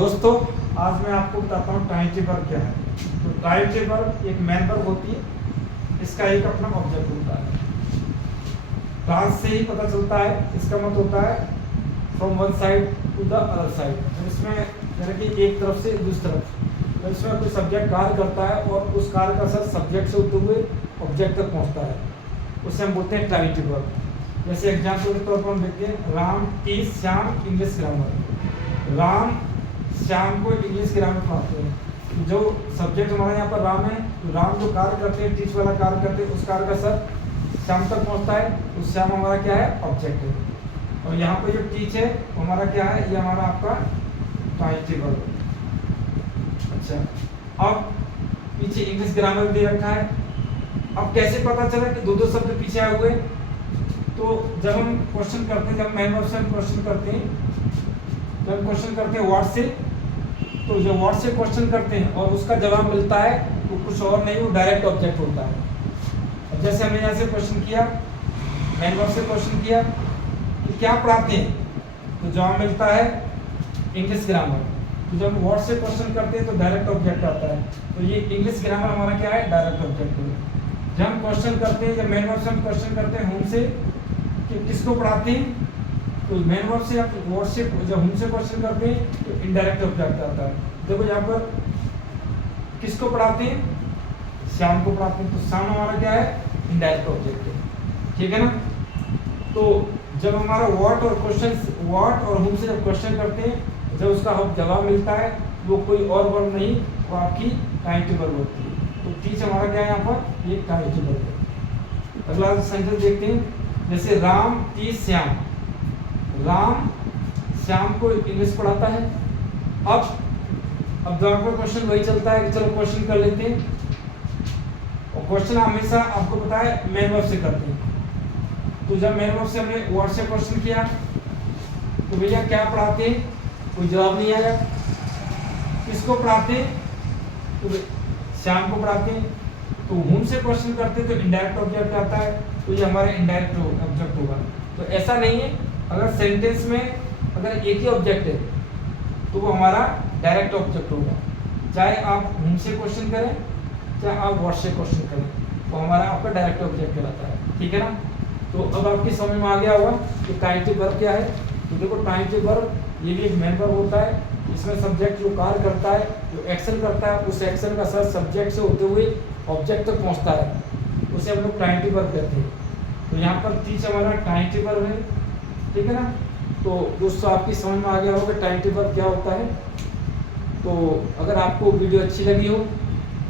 दोस्तों, आज मैं आपको बताता हूँ टाइम टेबल क्या है। तो टाइम टेबल एक मैन वर्ब होती है, इसका एक अपना ऑब्जेक्ट होता है। ट्रांस से ही पता चलता है, इसका मतलब होता है from one side to the other side. तो इसमें यानी कि एक तरफ से दूसरी तरफ, तो इसमें कोई सब्जेक्ट कार्य करता है और उस कार्य का असर सब्जेक्ट से होते हुए ऑब्जेक्ट तक पहुँचता है, उसे हम बोलते हैं टाइम टेबल। जैसे एग्जाम्पल के तौर पर हम देखते हैं, Ram teach Shyam English grammar. Ram Shyam को इंग्लिश ग्रामर पढ़ाते हैं। जो सब्जेक्ट हमारा यहाँ पर राम है, तो राम जो कार्य करते हैं, टीच वाला कार्य करते हैं, उस कार्य का असर श्याम तक पहुँचता है। तो श्याम हमारा क्या है, ऑब्जेक्ट है। और यहाँ पर जो टीच है हमारा क्या है, ये हमारा आपका टाइम टेबल। अच्छा, अब पीछे इंग्लिश ग्रामर दे रखा है। अब कैसे पता चला कि दो दो शब्द पीछे आए हुए? तो जब हम क्वेश्चन करते हैं, जब मैन वर्ब से हम क्वेश्चन करते हैं, जब क्वेश्चन करते हैं वर्ड से, तो जो वर्ड से क्वेश्चन करते हैं और उसका जवाब मिलता है तो कुछ और नहीं, वो डायरेक्ट ऑब्जेक्ट होता है। अब जैसे हमने यहाँ से क्वेश्चन किया, मैन वर्ब से क्वेश्चन किया कि क्या पढ़ाते हैं, तो जवाब मिलता है इंग्लिश ग्रामर। तो जब वर्ड से क्वेश्चन करते हैं तो डायरेक्ट ऑब्जेक्ट आता है। तो ये इंग्लिश ग्रामर हमारा क्या है, डायरेक्ट ऑब्जेक्ट है। जब हम क्वेश्चन करते हैं, जब मैन वर्ब से हम क्वेश्चन करते हैं होम से कि किसको पढ़ाते हैं, तो मैन वर्ब से आप वर्ड से जब होम से क्वेश्चन करते हैं तो इनडायरेक्ट ऑब्जेक्ट आता है। देखो यहाँ पर किसको पढ़ाते हैं, श्याम को पढ़ाते हैं, तो श्याम हमारा क्या है, इनडायरेक्ट ऑब्जेक्ट है। ठीक है ना। तो जब हमारा वर्ड और क्वेश्चन, वर्ड और होम से जब क्वेश्चन करते हैं, जब उसका हम जवाब मिलता है, वो कोई और वर्ड नहीं, वो आपकी टाइम टेबल होती है। तो टीच हमारा क्या है यहाँ पर, ये टाइम टेबल है। अगला सेंटेंस देखते हैं, जैसे राम टीच श्याम। राम श्याम को इंग्लिश पढ़ाता है। अब जवाब पर क्वेश्चन वही चलता है कि चलो क्वेश्चन कर लेते हैं। और क्वेश्चन हमेशा आपको पता है मैन वर्ब से करते हैं। तो जब मैन वर्ब से हमने वर्ड से क्वेश्चन किया तो भैया क्या पढ़ाते हैं, कोई जवाब नहीं आया। किसको पढ़ाते हैं, तो श्याम को पढ़ाते हैं। तो होम से क्वेश्चन करते हैं तो इनडायरेक्ट ऑब्जेक्ट आता है, तो ये हमारे इनडायरेक्ट ऑब्जेक्ट होगा। तो ऐसा नहीं है, अगर सेंटेंस में अगर एक ही ऑब्जेक्ट है तो वो हमारा डायरेक्ट ऑब्जेक्ट होगा। चाहे आप होम से क्वेश्चन करें, चाहे आप वर्ड से क्वेश्चन करें, तो हमारा आपका डायरेक्ट ऑब्जेक्ट कहलाता है। ठीक है ना। तो अब आपकी समझ में आ गया होगा कि टाइम टेबल क्या है। तो देखो, टाइम टेबल ये भी एक मैन वर्ब होता है। इसमें सब्जेक्ट जो कार्य करता है, जो एक्शन करता है, उस एक्शन का असर सब्जेक्ट से होते हुए ऑब्जेक्ट तक पहुंचता है, उसे हम लोग टाइम टेबल कहते हैं। तो यहाँ पर टीच हमारा टाइम टेबल है। ठीक है ना। तो दोस्तों, आपकी समझ में आ गया होगा टाइम टेबल क्या होता है। तो अगर आपको वीडियो अच्छी लगी हो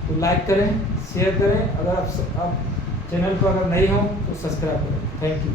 तो लाइक करें, शेयर करें। अगर आप चैनल पर अगर नए हो तो सब्सक्राइब करें। Thank you.